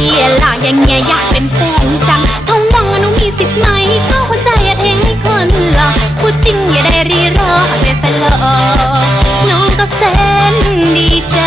พี่ล่ะยังไงอยากเป็นแฟนจังท้องว่างอนุมีสิทธิ์ไหมก็หัวใจอะเทให้คนหลอกพูดจริงอย่าได้รีรอเป็นแฟนหลอกน้องก็แสนดีใจ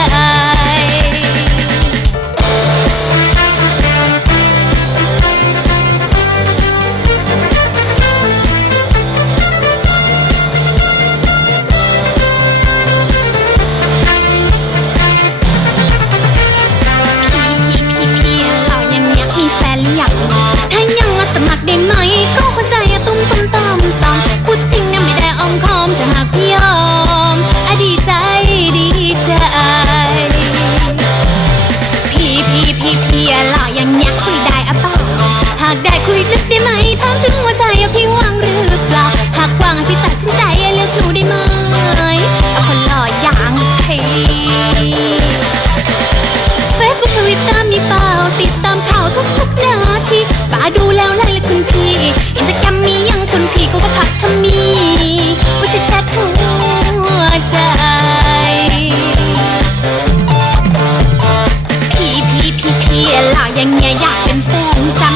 ยังไงอยากเป็นแฟนจัง